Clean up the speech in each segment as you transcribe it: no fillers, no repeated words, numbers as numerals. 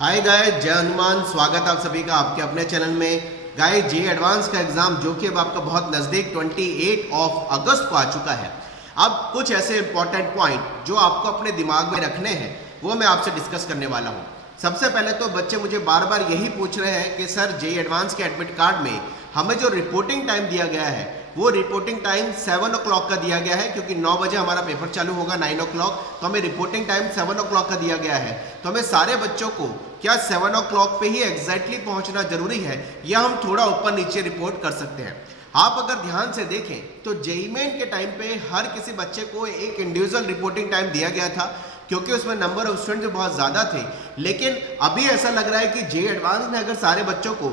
Hi guys, जय हनुमान। स्वागत आप सभी का आपके अपने चैनल में। गाइस, जे एडवांस का एग्जाम जो कि अब आपका बहुत नज़दीक 28 अगस्त को आ चुका है। अब कुछ ऐसे इंपॉर्टेंट पॉइंट जो आपको अपने दिमाग में रखने हैं वो मैं आपसे डिस्कस करने वाला हूँ। सबसे पहले तो बच्चे मुझे बार बार यही पूछ रहे हैं कि सर, जे एडवांस के एडमिट कार्ड में हमें जो रिपोर्टिंग टाइम दिया गया है वो रिपोर्टिंग टाइम 7 o'clock का दिया गया है, क्योंकि 9 बजे हमारा पेपर चालू होगा 9 o'clock, तो हमें रिपोर्टिंग टाइम 7 o'clock का दिया गया है। तो हमें सारे बच्चों को क्या 7 o'clock पे ही एग्जैक्टली पहुंचना जरूरी है या हम थोड़ा ऊपर नीचे रिपोर्ट कर सकते हैं? आप अगर ध्यान से देखें तो जेईई मेन के टाइम पे हर किसी बच्चे को एक इंडिविजुअल रिपोर्टिंग टाइम दिया गया था, क्योंकि उसमें नंबर ऑफ स्टूडेंट्स बहुत ज़्यादा थे। लेकिन अभी ऐसा लग रहा है कि जे एडवांस में अगर सारे बच्चों को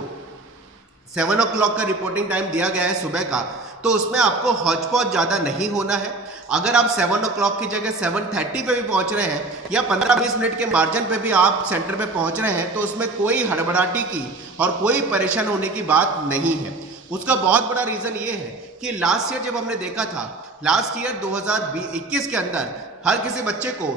7 o'clock का रिपोर्टिंग टाइम दिया गया है सुबह का, तो उसमें आपको हौच पौच ज़्यादा नहीं होना है। अगर आप 7 o'clock की जगह 7:30 पे भी पहुंच रहे हैं या 15-20 मिनट के मार्जिन पे भी आप सेंटर पे पहुंच रहे हैं, तो उसमें कोई हड़बड़ाहटी की और कोई परेशान होने की बात नहीं है। उसका बहुत बड़ा रीज़न ये है कि लास्ट ईयर जब हमने देखा था, लास्ट ईयर 2021 के अंदर हर किसी बच्चे को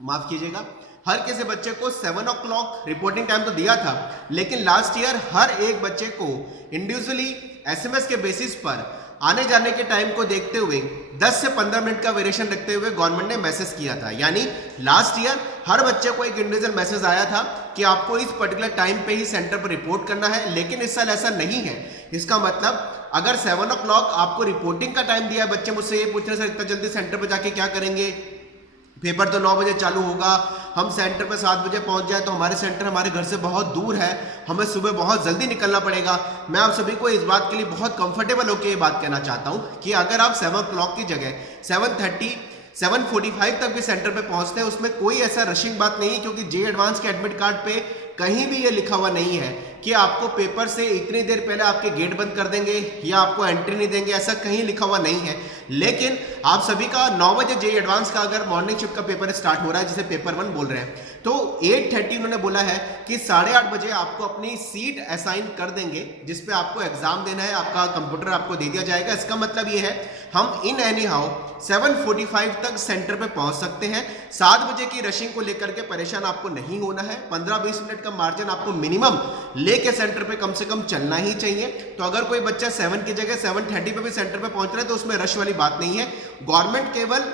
माफ कीजिएगा, हर किसी बच्चे को 7 o'clock रिपोर्टिंग टाइम तो दिया था, लेकिन लास्ट ईयर हर एक बच्चे को इंडिविजुअली एसएमएस के बेसिस पर आने जाने के टाइम को देखते हुए 10 से 15 मिनट का वेरिएशन रखते हुए गवर्नमेंट ने मैसेज किया था। यानी लास्ट ईयर हर बच्चे को एक इंडिविजुअल मैसेज आया था कि आपको इस पर्टिकुलर टाइम पे ही सेंटर पर रिपोर्ट करना है, लेकिन इस साल ऐसा नहीं है। इसका मतलब अगर 7 o'clock आपको रिपोर्टिंग का टाइम दिया है, बच्चे मुझसे ये पूछ रहे सर इतना जल्दी सेंटर पर जाके क्या करेंगे, पेपर तो 9 बजे चालू होगा, हम सेंटर पे 7 बजे पहुंच जाए तो हमारे सेंटर हमारे घर से बहुत दूर है, हमें सुबह बहुत जल्दी निकलना पड़ेगा। मैं आप सभी को इस बात के लिए बहुत कंफर्टेबल होकर ये बात कहना चाहता हूं कि अगर आप 7 o'clock की जगह 7:30 7:45 तक भी सेंटर पे पहुंचते हैं, उसमें कोई ऐसा रशिंग बात नहीं है, क्योंकि जे एडवांस के एडमिट कार्ड पे कहीं भी ये लिखा हुआ नहीं है कि आपको पेपर से इतनी देर पहले आपके गेट बंद कर देंगे या आपको एंट्री नहीं देंगे, ऐसा कहीं लिखा हुआ नहीं है। लेकिन आप सभी का 9 बजे जे एडवांस का अगर मॉर्निंग शिफ्ट का पेपर स्टार्ट हो रहा है, जिसे पेपर 1 बोल रहे हैं, तो 8:30 उन्होंने बोला है कि 8:30 बजे आपको अपनी सीट असाइन कर देंगे जिसपे आपको एग्जाम देना है, आपका कंप्यूटर आपको दे दिया जाएगा। इसका मतलब ये है हम इन एनी हाउ 7:45 तक सेंटर पे पहुंच सकते हैं। 7 बजे की रशिंग को लेकर के परेशान आपको नहीं होना है। 15-20 मिनट का मार्जिन आपको मिनिमम लेके सेंटर पे कम से कम चलना ही चाहिए। तो अगर कोई बच्चा 7 की जगह 7:30 पे भी सेंटर पे पहुंच रहा है तो उसमें रश वाली बात नहीं है। गवर्नमेंट केवल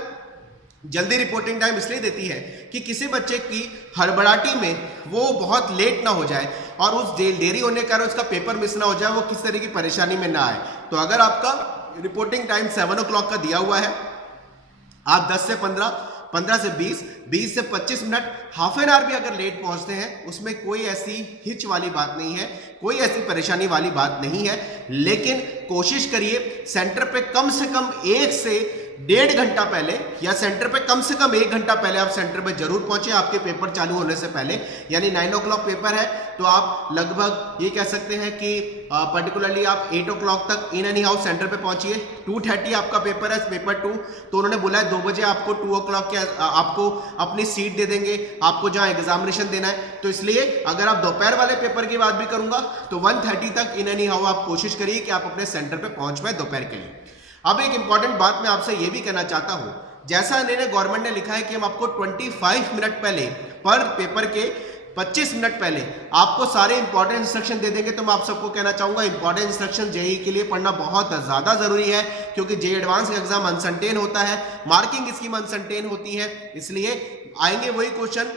जल्दी रिपोर्टिंग टाइम इसलिए देती है कि किसी बच्चे की हड़बड़ाहटी में वो बहुत लेट ना हो जाए और उस देरी होने के कारण उसका पेपर मिस ना हो जाए, वो किस तरह की परेशानी में ना आए। तो अगर आपका रिपोर्टिंग टाइम 7 o'clock का दिया हुआ है, आप 10 से 15, 15 से 20, 20 से 25 मिनट, हाफ एन आवर भी अगर लेट पहुंचते हैं, उसमें कोई ऐसी हिच वाली बात नहीं है, कोई ऐसी परेशानी वाली बात नहीं है। लेकिन कोशिश करिए सेंटर पे कम से कम 1 से 1.5 घंटा पहले या सेंटर पे कम से कम 1 घंटा पहले आप सेंटर पे जरूर पहुंचे, आपके पेपर चालू होने से पहले। यानी 9 o'clock पेपर है तो आप लगभग ये कह सकते हैं कि पर्टिकुलरली आप 8 o'clock तक इन एनी हाउस सेंटर पे पहुंचिए। 2:30 आपका पेपर है, पेपर 2, तो उन्होंने बोला है 2 बजे आपको 2 o'clock के आपको अपनी सीट दे देंगे, आपको जहां एग्जामिनेशन देना है। तो इसलिए अगर आप दोपहर वाले पेपर की बात भी करूंगा तो 1:30 तक इन एनी हाउ आप कोशिश करिए कि आप अपने सेंटर पे पहुंच पाए दोपहर के लिए। अब एक इंपॉर्टेंट बात मैं आपसे यह भी कहना चाहता हूं, जैसा गवर्नमेंट ने लिखा है कि हम आपको 25 मिनट पहले, पर पेपर के 25 मिनट पहले आपको सारे इंपॉर्टेंट इंस्ट्रक्शन दे देंगे, तो मैं आप सबको कहना चाहूंगा इंपॉर्टेंट इंस्ट्रक्शन जेईई के लिए पढ़ना बहुत ज्यादा जरूरी है, क्योंकि जे एडवांस का एग्जाम अनसर्टेन होता है, मार्किंग स्कीम अनसर्टेन होती है। इसलिए आएंगे वही क्वेश्चन,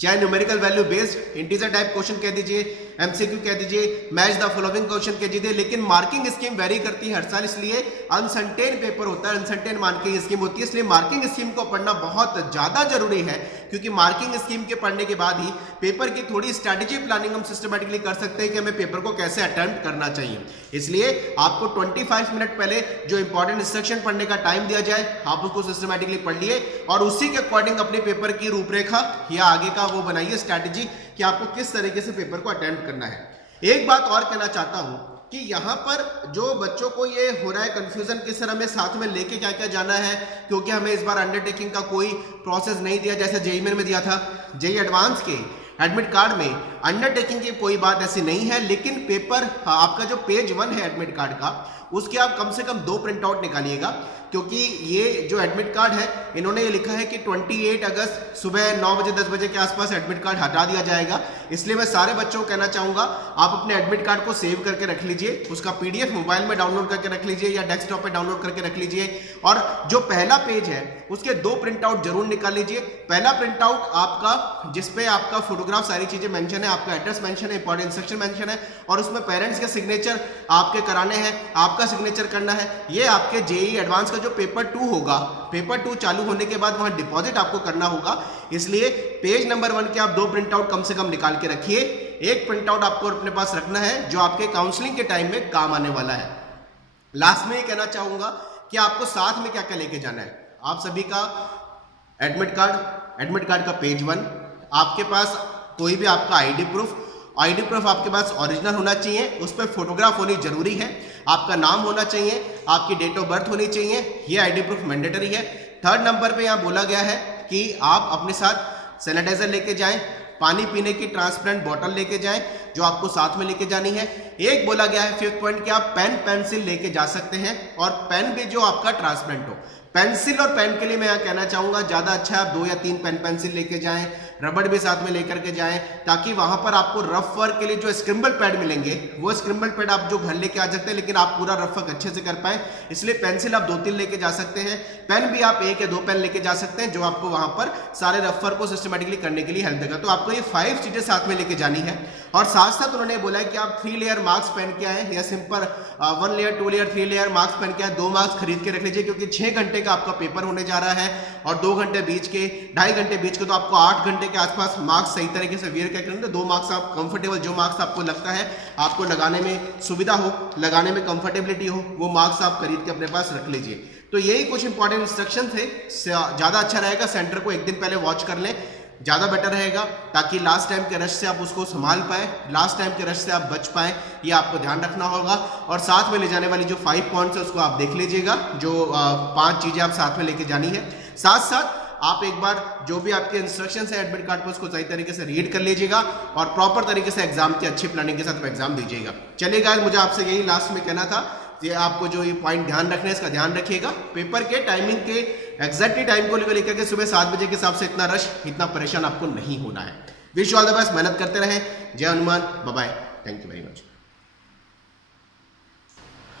चाहे numerical value based integer type question कह दीजिए, एमसीक्यू कह दीजिए, मैच द फॉलोइंग क्वेश्चन कह दीजिए, लेकिन मार्किंग स्कीम वेरी करती है हर साल, इसलिए अनसर्टेन पेपर होता है, अनसर्टेन मार्किंग स्कीम होती है। इसलिए मार्किंग स्कीम को पढ़ना बहुत ज्यादा जरूरी है, क्योंकि मार्किंग स्कीम के पढ़ने के बाद ही पेपर की थोड़ी स्ट्रैटेजी प्लानिंग हम सिस्टमेटिकली कर सकते हैं कि हमें पेपर को कैसे अटेम्प्ट करना चाहिए। इसलिए आपको 25 मिनट पहले जो इंपॉर्टेंट इंस्ट्रक्शन पढ़ने का टाइम दिया जाए, आप उसको सिस्टमेटिकली पढ़ लिए और उसी के अकॉर्डिंग अपने पेपर की रूपरेखा या आगे का वो बनाइए स्ट्रैटेजी कि आपको किस तरीके से पेपर को अटेम्प्ट करना है। एक बात और कहना चाहता हूं कि यहाँ पर जो बच्चों को ये हो रहा है कंफ्यूजन कि सर हमें साथ में लेके क्या क्या जाना है, क्योंकि हमें इस बार अंडरटेकिंग का कोई प्रोसेस नहीं दिया जैसे जेईई मेन में दिया था। जेईई एडवांस के एडमिट कार्ड में अंडरटेकिंग की कोई बात ऐसी नहीं है, लेकिन पेपर आपका जो पेज 1 है एडमिट कार्ड का, उसके आप कम से कम 2 प्रिंट आउट निकालिएगा, क्योंकि ये जो एडमिट कार्ड है इन्होंने ये लिखा है कि 28 अगस्त सुबह 9 बजे 10 बजे के आसपास एडमिट कार्ड हटा दिया जाएगा। इसलिए मैं सारे बच्चों को कहना चाहूँगा आप अपने एडमिट कार्ड को सेव करके रख लीजिए, उसका PDF मोबाइल में डाउनलोड करके रख लीजिए या डेस्कटॉप पे डाउनलोड करके रख लीजिए, और जो पहला पेज है उसके 2 प्रिंट आउट जरूर निकाल लीजिए। पहला प्रिंट आउट आपका जिसपे आपका फोटोग्राफ सारी चीजें मेंशन है, आपका एड्रेस मेंशन है, इंपॉर्टेंट इंस्ट्रक्शन मेंशन है, और उसमें पेरेंट्स के सिग्नेचर आपके कराने हैं, आपका सिग्नेचर करना है। ये आपके JEE एडवांस का जो पेपर 2 होगा, पेपर 2 चालू होने के बाद वहां डिपॉजिट आपको करना होगा, इसलिए पेज नंबर 1 के आप 2 प्रिंट आउट कम से कम निकाल के रखिए। एक प्रिंट आउट आपको अपने पास रखना है जो आपके काउंसलिंग के टाइम में काम आने वाला है। लास्ट में ये कहना चाहूंगा कि आपको साथ में क्या क्या लेके जाना है। आप सभी का एडमिट कार्ड का पेज 1, आपके पास कोई भी आपका आईडी प्रूफ आपके पास ओरिजिनल होना चाहिए, उस पर फोटोग्राफ होनी जरूरी है, आपका नाम होना चाहिए, आपकी डेट ऑफ बर्थ होनी चाहिए, ये आईडी प्रूफ मैंडेटरी है। 3rd नंबर पे यहाँ बोला गया है कि आप अपने साथ सैनिटाइजर लेके जाएं, पानी पीने की ट्रांसपेरेंट बोतल लेके जाएं जो आपको साथ में लेके जानी है। एक बोला गया है 5th पॉइंट कि आप पेन पेंसिल लेके जा सकते हैं, और पेन भी जो आपका ट्रांसपेरेंट हो। पेंसिल और पेन के लिए मैं यहाँ कहना चाहूंगा ज्यादा अच्छा है आप 2 या 3 पेन पेंसिल लेके जाएं, रबड़ भी साथ में लेकर के जाएं, ताकि वहां पर आपको रफ वर्क के लिए जो स्क्रिम्बल पैड मिलेंगे वो स्क्रिम्बल पैड आप जो घर लेके आ सकते हैं, लेकिन आप पूरा रफ वर्क अच्छे से कर पाए, इसलिए पेंसिल आप 2-3 लेके जा सकते हैं। पेन भी आप 1 या 2 पेन लेके जा सकते हैं जो आपको वहां पर सारे रफ वर्क को सिस्टमेटिकली करने के लिए हेल्प देगा। तो आपको ये 5 चीजें साथ में लेके जानी है, और साथ साथ उन्होंने बोला है कि आप 3 लेयर मार्क्स पहन के आए, या simple 1 layer 2 layer 3 layer marks पहन के आए। 2 मार्क्स खरीद के रख लीजिए, क्योंकि 6 घंटे का आपका पेपर होने जा रहा है, और 2 घंटे बीच के 2.5 घंटे बीच के, तो आपको 8 घंटे के आसपास मार्क्स सही तरीके से वेयर करके रखना। 2 मार्क्स आप कंफर्टेबल, जो मार्क्स आपको लगता है आपको लगाने में सुविधा हो, लगाने में कंफर्टेबिलिटी हो, वो मार्क्स आप खरीद के अपने पास रख लीजिए। तो यही कुछ इंपॉर्टेंट इंस्ट्रक्शन थे। ज्यादा अच्छा रहेगा सेंटर को एक दिन पहले वॉच कर लें, ज़्यादा बेटर रहेगा, ताकि लास्ट टाइम के रश से आप उसको संभाल पाए, लास्ट टाइम के रश से आप बच पाए, ये आपको ध्यान रखना होगा। और साथ में ले जाने वाली जो 5 पॉइंट्स है उसको आप देख लीजिएगा, जो 5 चीज़ें आप साथ में लेके जानी है। साथ साथ आप एक बार जो भी आपके इंस्ट्रक्शंस है एडमिट कार्ड पर उसको सही तरीके से रीड कर लीजिएगा, और प्रॉपर तरीके से एग्जाम की अच्छी प्लानिंग के साथ एग्जाम दीजिएगा। चलिए गाइस, मुझे आपसे यही लास्ट में कहना था, ये आपको जो ये पॉइंट ध्यान रखना है इसका ध्यान रखिएगा। पेपर के टाइमिंग के एग्जैक्टली टाइम को लेकर के सुबह 7 बजे के हिसाब से इतना रश, इतना परेशान आपको नहीं होना है। Wish you all the best, मेहनत करते रहें। जय Hanuman, bye bye, thank you very much.